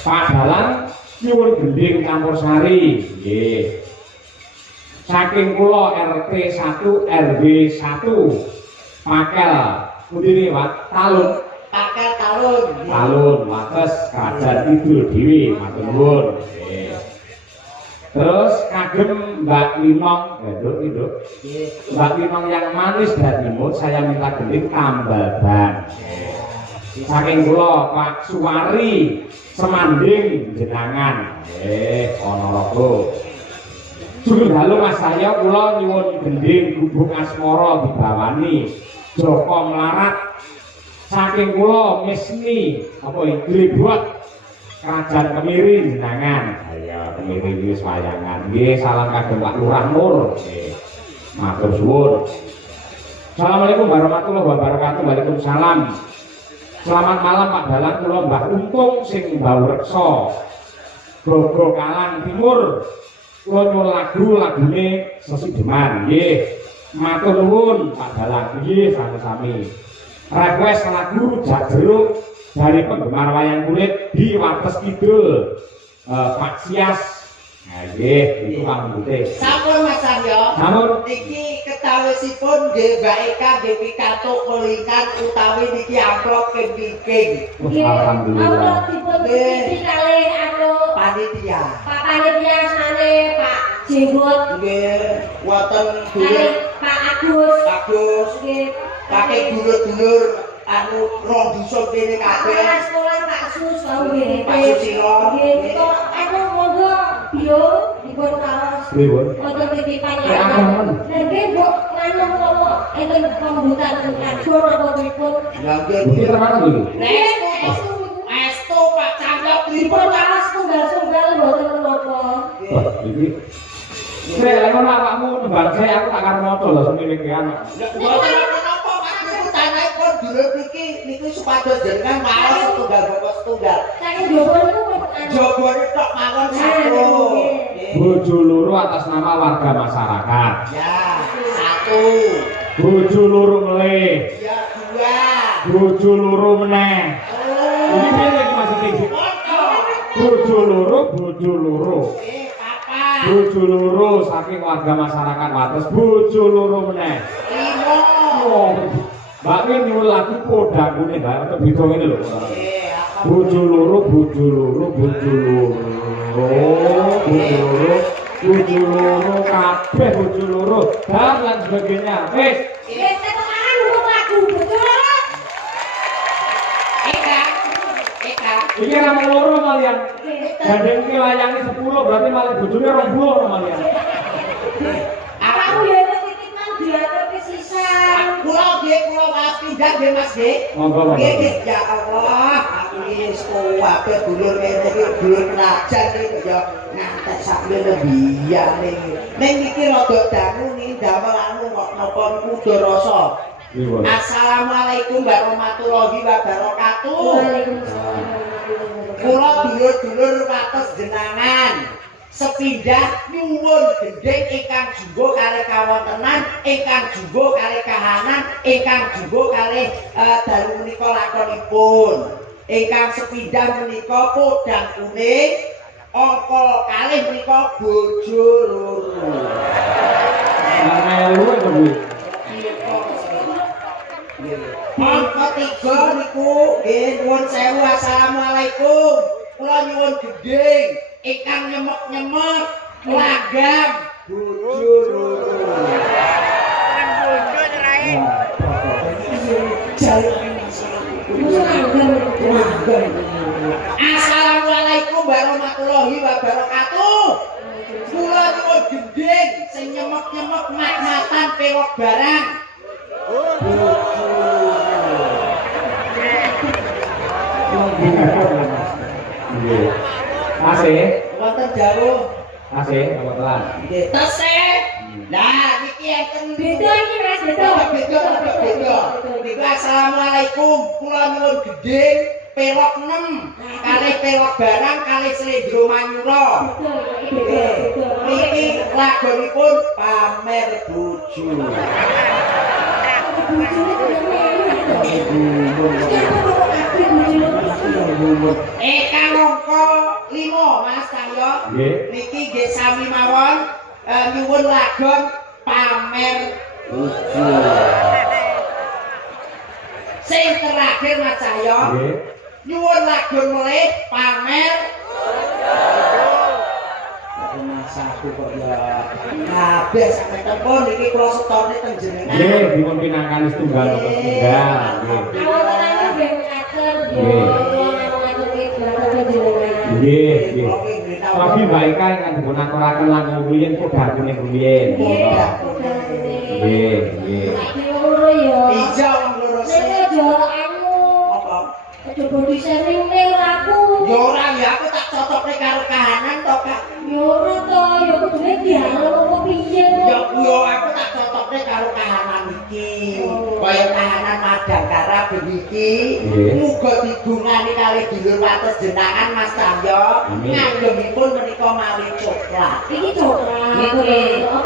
Pak Dalang nyuwun gending Campursari nggih. Saking kula RT 1 RW 1 Pakel pundi niki Pak? Talun. Pakel Talun. Talun wates Kerajaan Kidul dhewe matur nuwun. Nggih. Terus kagem Mbak Linong, Nduk. Mbak Linong yang manis dan imut saya minta gending tambal ban. Saking kula Pak Suwari Semanding jenangan. Ponorogo. Sugeng dalu Mas saya kula nyuwun gending gubuk asmara dibawani Joko Melarat. Saking kula Misni apa Glebot Kerajaan Kemiri jenengan. Ayo Kemiri iki wayangan. Nggih, salam kagem Pak Lurah Nur. Nggih. Matur suwun. Assalamualaikum warahmatullahi wabarakatuh. Waalaikumsalam. Selamat malam Pak Dalang, kula Mbah Untung sing mbau reksa. Grogol Kalang Timur. Kula nyuwun lagune Sesideman. Nggih. Matur nuwun Pak Dalang. Nggih, sami-sami. Request lagu Jak Jeruk dari penggemar wayang kulit di Wates Kidul, Pak Sias. Nah, nggih, itu pamungkute. Sampun Mas Cahyo. Sampun. Niki ketawisipun nggih Mbak Eka nggih pikantuk kulingan utawi niki amplop king. Alhamdulillah. Amplop dipun titipi kalih Panitia. Pak Panitia sane Pak Jenggot. Nggih, wonten dulur Pak Agus. Bagus. Nggih. Pakai dulur-dulur anu rong dusun kene kabeh. Pak sekolah Pak Sus wau nggih. Pak Susilo. Nggih, kok anu monggo bio dipun kaos. Pripun? Wonten titipan Ya, ampun. Nggih, Mbok nganu kok enten pembutan ngajur apa pripun? Ya nggih. Iki terang lho. Estu Pak Cahyo Dipun pripun kaos tunggal-tunggal mboten menapa. Wah, iki. Saya ngono awakmu nembang saya aku tak karo moto lho semene iki anak. Mboten napa Pak niku tanahipun dulur niki niku supados jenengan maos tunggal bapak tunggal. Saking jowo niku Jogone tok mawon satu. Bojo loro atas nama warga masyarakat. Ya, satu. Bojo loro melih. Ya, dua. Bojo loro meneh. Iki piye iki maksudnya? Bojo loro. Papat. Bojo loro saking warga masyarakat Wates. Bojo loro meneh. Lima. Oh, Mbak Win nyuwun lagu podangune Mbak untuk beda ngene lho. Apa? Bojo loro. Bojo loro kabeh bojo loro dan lain sebagainya. Wis. Wis tekan hukum lagu betul. Eka. Iki nama loro malian. Gandeng iki layange 10 berarti malah bojone 20 malian. Aku ya titipan diatur sisan. Kula maaf pindah nggih Mas nggih. Monggo. Nggih, ya Allah, aku wis kuwabe dulur kene iki dulur kerajaan iki ya ngantek sak lebiyane. Ning iki rada dangu ning damel anu kok napa niku dorasa. Assalamualaikum warahmatullahi wabarakatuh. Waalaikumsalam. Kula dulur-dulur wates jenangan. Sepindah nyuwun gendeng ingkang jumbo kalih kawontenan, ingkang jumbo kalih kahanan, ingkang jumbo kalih dalu menika lakonipun. Ingkang sepindah menika podang kuning, angka kalih menika bojo loro. Melu to Bu. Angka 3 niku nggih nuwun sewu assalamualaikum. Kula nyuwun gendeng ingkang nyemek-nyemek lagam bojo loro. Bojo nyerahe. Assalamualaikum warahmatullahi wabarakatuh. Kula nyuwun gendeng sing nyemek-nyemek mat-matan pelok barang. Masih, Wonten jauh. masih, apa telan? Nggih, tesih. Lah niki enten Beda iki Mas, beda. beda. Niku assalamualaikum. Kula nyuwun gendeng pelok 6 kalih pelok barang kalih slendro manyura. Niki lagonipun pamer bojo. Kalongko 5 Mas Cahyo. Nggih. Niki nggih sami mawon nyuwun lagon pamer sing terakhir Mas Cahyo. Nggih. Nyuwun lagon mulih pamer Mas aku kok ya kabeh sampe telepon iki kula setone teng jenengan. Nggih, dipun pinangkani setunggal nopo setunggal. Nggih. Nggih, nggih. Tapi baik kan kan dipun aturaken langkung rumiyin padha kuning rumiyin. Nggih, nggih. Ijo loro apa? Coba disering ning aku. Ya ora ya aku tak cocokne karo kahanan to Kak. Ya ora to, ya kudune dialog apa piye. Ya kuwi aku tak cocokne karo kahanan iki. Kaya kahanan Madangkara beniki. Muga digungani kali dulur wates jenengan Mas Cahyo. Ngagемipun menika mawi coklat. Iki coklat.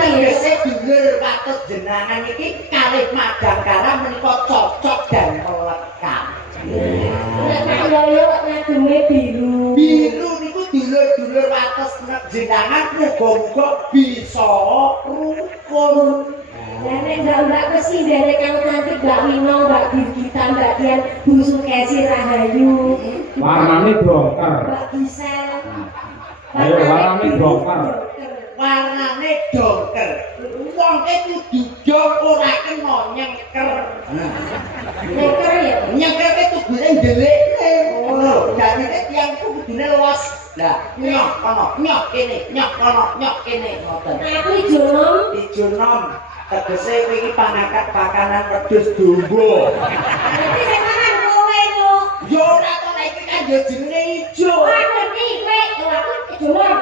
Tegese dulur wates jenengan iki kalih Madangkara menika cocok dan melekat. Nek yo ngageme biru. Biru niku dulur-dulur wates jenengan muga-muga bisa rukun. Nenek mbak Kesi, nenek kamu nanti Mbak Wino, Mbak Birgita, Mbak Dian, Bu Sukesi, Rahayu, Warnane dongker. Mbak Gisel. Ayo warnane dongker. Warnane dongker. Wong kudu dong ora kena nyengker. Neker ya? Nyengker tugune ndelik. Ngono. Dadine tiyang kudune los. Lah, nyok kono, nyok kene, nyok kono, nyok kene ngoten. Aku ijo nom. Ijo nom. Tegese iki pangangkat pakanan wedhus dombo. Nanti sing mangan kowe yo. Yo ora to nek iki kan yo jenenge ijo. Aku ngerti kowe, yo aku ijo nom.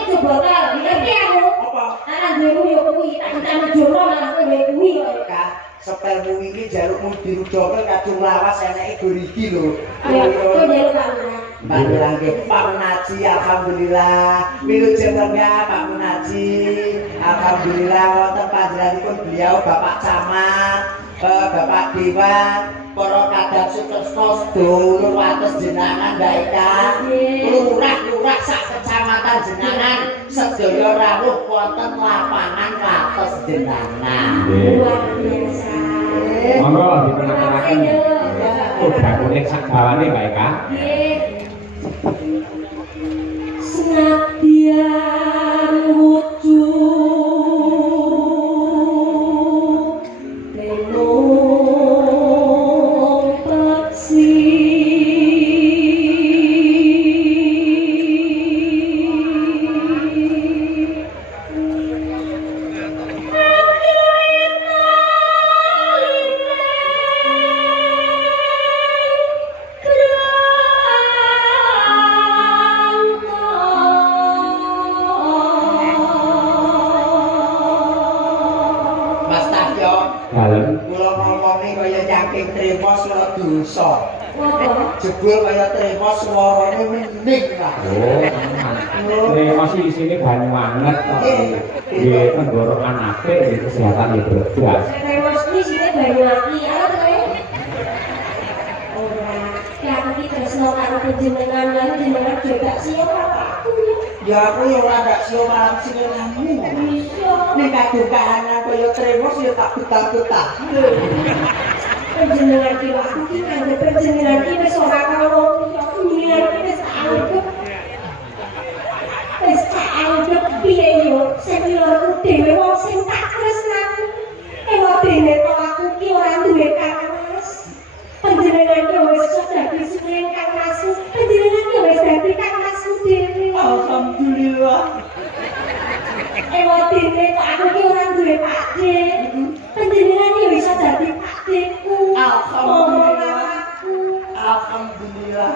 Ijo botol, ngerti aku. Apa? Anak dhewe yo kuwi, tak ditama ijo nom anak kowe kuwi kok. Kak, sepelmu iki jalukmu dirudoke kadung lawas eneke goriki lho. Ya, kowe njaluk Pak Lurah. Pak Lurah nggih, Pak Munaji alhamdulillah. Wilujeng lenggah Pak Munaji. Alhamdulillah wonten panjenenganipun beliau Bapak Camat, Bapak Dewan, para kadang sutresna sedulur wates jenengan Mbak Eka. Lurah-lurah sak kecamatan jenengan sedaya rawuh wonten lapangan wates jenengan. Luar biasa. Monggo dipunaturaken. Padha kuning sak dawane Mbak Eka. Nggih. Senadyan wujud lenong peksi Mas Tahyo, Dalem. kula ngomongnya kaya cangking tremos kaya dosa. Apa? Jebul kaya tremos suaranya mending lah. Oh, terima sih isine banyu anget kok. Nggih, tenggorokan apik, nggih kesehatan ya bergas. Terus ini sini banyu aki, apa tuh? Ora, ya aku ki tresno karo panjenengan lan jenengan juga siapa aku ya. Ya aku ya ora ndak sio malam sinenganmu. Bisa. Nek kadung kahanan kaya tremos ya tak betah-betah. Panjenengan ki aku ki kangge panjenengan ki wis ora karo dunia ki wis anggap. Wis anggap piye yo, sing loro dhewe wong sing tak tresnani. Dene to aku ki ora duwe kangmas. Panjenengan ki wis dadi sing kangmasku. Panjenengan ki wis dadi kangmasku dhewe. Alhamdulillah. Dene to aku ki ora duwe pakde. Panjenengan ki wis dadi pakdeku. Alhamdulillah. Alhamdulillah.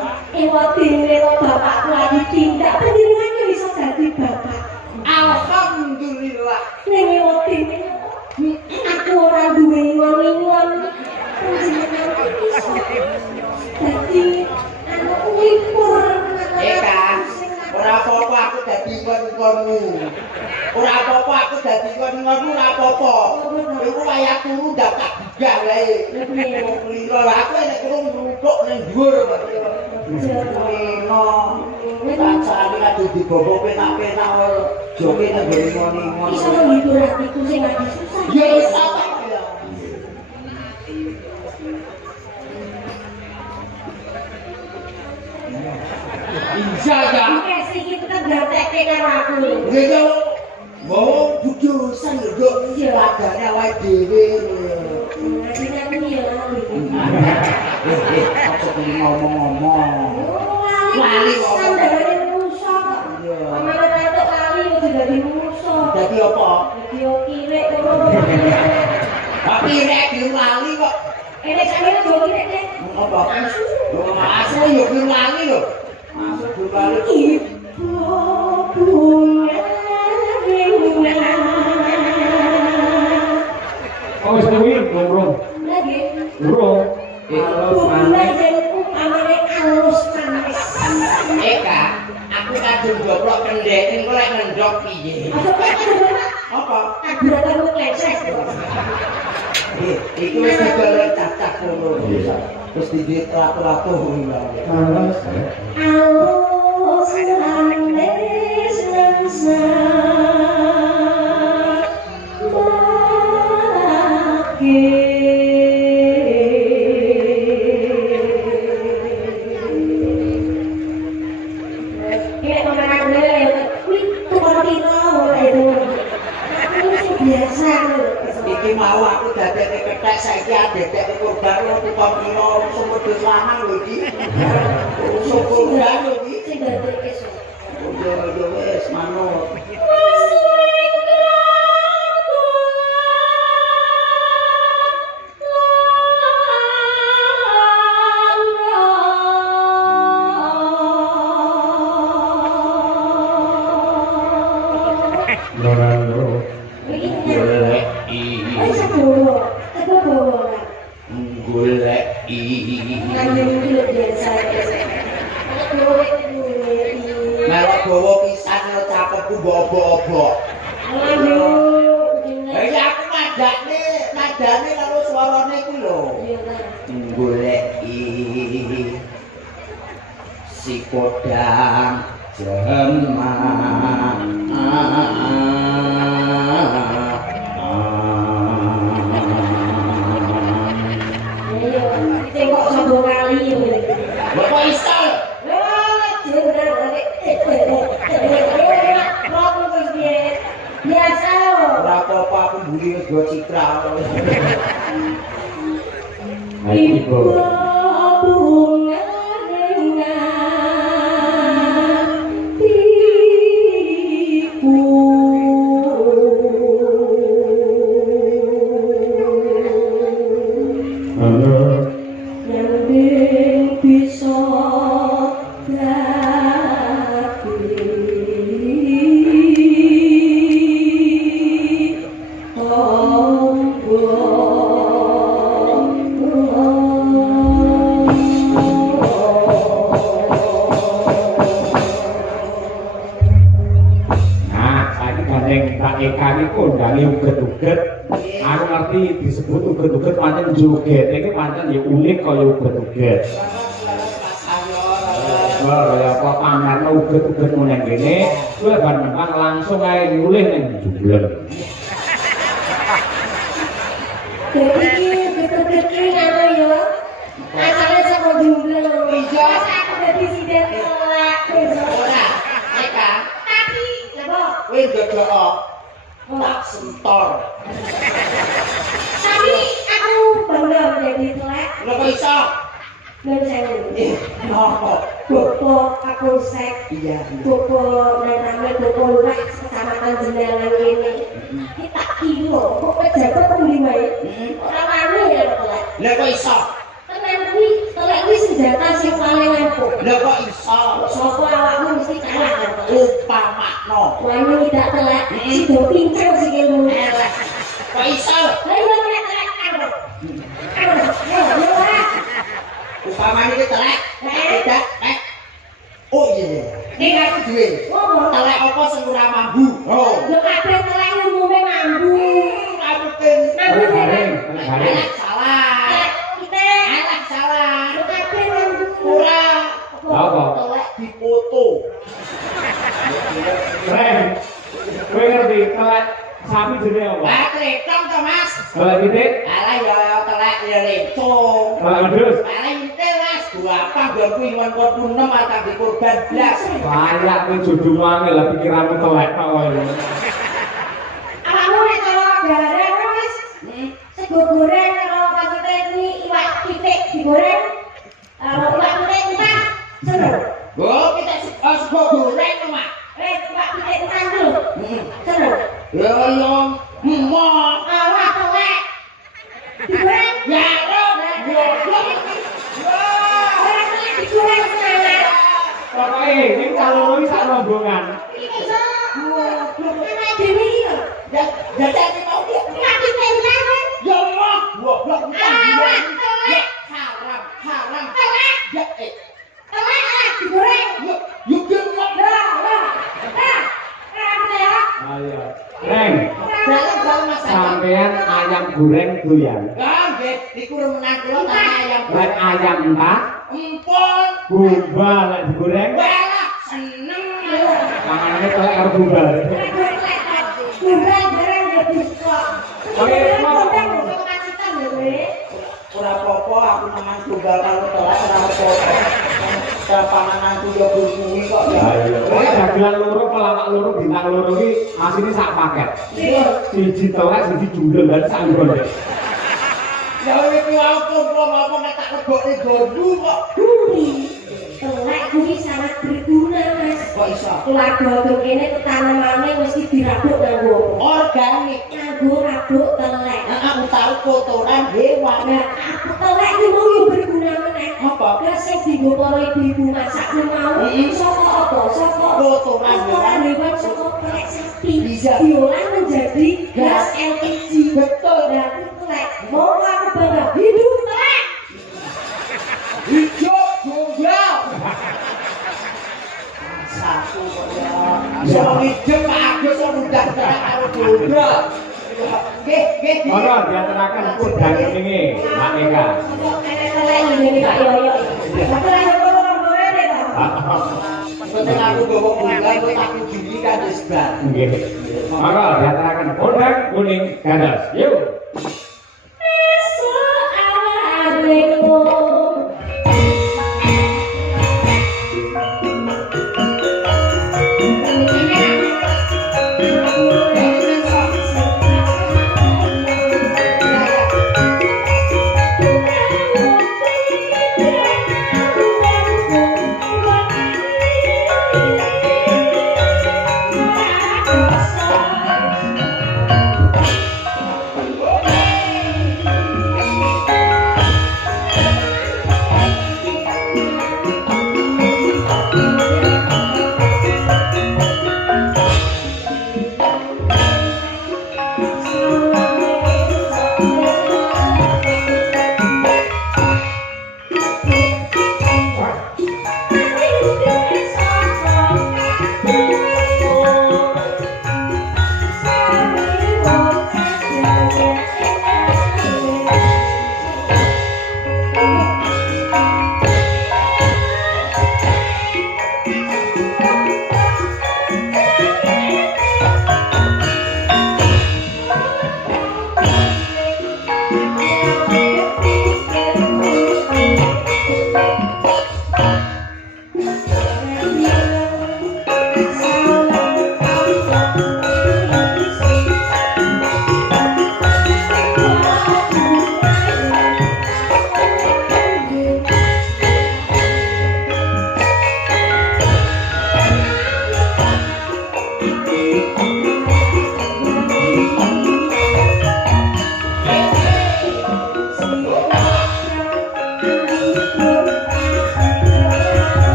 Dene to bapakku lagi tindak. Panjenengan ki wis dadi bapak. Alhamdulillah. Ning dene aku ora duwe ingon-ingon. Panjenengan ki iso dadi anu wipur. Kan, ora apa-apa aku dadi kon ngonmu. Ora apa-apa aku dadi ngonmu ora apa-apa. Iku wayah turu ndak tak gugah wae. Liro aku nek kurung ngrupuk ning dhuwur kok. Lino. Kancane kadhe dibobok penak-penak joke nang ngene-ngene. Iso menghibur hatiku sing lagi susah. Ya wis apa ya. Iya ya. Kasih gitu kan gantek karo aku. Iya. Mau jujusan lho, iya padane awake dhewe. Asline aku ya lali. Aku pengen ngomong-ngomong. Lali kok. Sandalane musa kok. Amane entuk lali yo dadi musa. Dadi apa? Dadi yo kirek ngono. Tapi nek lali kok. Nek sampeyan yo kirek nek. Apa? Yo masuk yo lali lho. Masuk lali. Oh, wis kuwi urung. Lagi. Urung. Bunga jenengku amane alus manis. Eka, aku kadung joplok kendhek engko lek ngendhok piye? Apa? Kaduratanmu klecek. Iku wis digolek cacah ngono. Wis didik ratu-ratu ngono. Males. Alus manis rasa. Iki mau aku dadekne kethek saiki adek-adek korban tukang pira sumber dos lanang lho iki. Korban lho iki. Sing dadekke sok. Yo wis manut. Melok bawa pisan yo cakepku bobo-bobo. Ya aku nadane karo swarane ku lho. Goleki si kodang jemah. Tengok sambung kali ini. Bapak Isal. Biasa loh. Ora apa-apa aku mbuli wis go citra. Ibu. Bunga uget-uget, aku ngerti disebut uget-uget pancen joget, ini pancen ya unik kaya uget-uget. Wah, ya apa pamerno uget-uget meneng kene, kuwi bar menang langsung ae nyulih ning jumbleng. Jadi uget-uget ki ngono ya. Asale saka jumbleng. Iya, aku dadi sidet kelak. Ora, Eka. Tapi, lha Kowe ndodok tak sentor. tapi aku bangga menjadi telek. Lha kok iso? Dan saya Napa? Bopo aku sek. Iya. Bopo namanya Bopo Lurah Kecamatan Jenderal ini. Kita kilo, kok pejabat pembeli baik. Orang anu ya telek. Lha kok iso? Telek kuwi senjata sing paling ampuh. Lha kok iso? Sopo awakmu mesti kalah kan telek. Upamakno. Wani tidak telek, sido pincang sikilmu. Kok iso? Lah iya telek karo. Upamane iki telek, tidak, Oh iya. Ning aku duwe. Apa? Telek apa sing ora mambu? Oh. Yo kabeh telek umume mambu. Aku ten. Mambu Garing, kan? garing. Salah. Kita Alah salah. yo kabeh mambu. Ora. Apa? Telek dipoto. Reng. Kowe ngerti telek sapi jenenge apa? Lah trekong to, Mas. Telek titik, Alah ya telek ya lecong. telek wedhus. Paling entel Mas, gampang nggonku iwan kodu 6 atau di korban blas. Layak kowe jodoh maneh lah pikiranmu telek tok kowe. Awakmu nek cara gareng Mas. Sego goreng karo maksudnya ini iwak titik digoreng. Iwak titik entah. Seneng. Oh, kita sego goreng to, Mak. Iwak titik entah lho. Seneng. Ya yo emok. Awak telek. Digoreng. Ya ro. Goblok. Orang telek digoreng seneng. Pokoke ning kaloro iki sak rombongan. Iki iso. Goblok. Ana dhewe iki lho. Ya jadi mau dia. Iwak titik entah kan. Ya emok. Goblok Awak telek. Ya haram, haram. Telek. Ya Telek lah digoreng. Yuk gemuk. Ayo. Reng, Dalam Mas. sampean ayam goreng doyan. Ya nggih, niku remenan kula tak ayam. Lek ayam entah, Empon. gombal lek digoreng. Walah seneng. Mangane telek karo gombal. Oke, mau. Ora apa-apa aku mangan tunggal karo telek ora apa-apa. Pangananku yo kuwi kok ya. Ayo. Kowe dagelan loro pelawak loro bintang loro iki asine sak paket. Siji telek siji jundel dan sak nggone. Ya iki aku ngomong nek tak lebokne gondu kok. Telek kuwi sangat berguna Mas. Kok iso? Keluarga tuh kene tanamane mesti dirabuk nganggo Organik. nganggo rabuk telek. Nah, aku tahu kotoran hewan. Nah, aku telek iki mau yo berguna meneh. Apa? Gas sing dienggo para ibu-ibu masak ku mau saka apa? Saka Kotoran hewan. hewan saka telek sapi. Bisa. Diolah menjadi gas LPG. Betul. Nah, aku telek. Mau aku bangga hidup telek. Hidup tunggal. Satu kok ya. Soal hidup Pak Agus udah terak karo tunggal. Nggih. Ora diaturaken kudang wingi, Mak Eka. Kok enek telek ngene Pak Yoyo. Aku lagi ngomong ngomongane ta. Penting aku bawa tunggal kok tak kudini kan wis bar. Nggih. Maka diaturaken kudang kuning ganas. Yuk.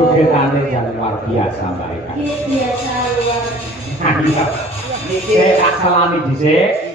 jogetane yang luar biasa Mbak Eka. Biasa luar. Iya. Niki tak salami dhisik.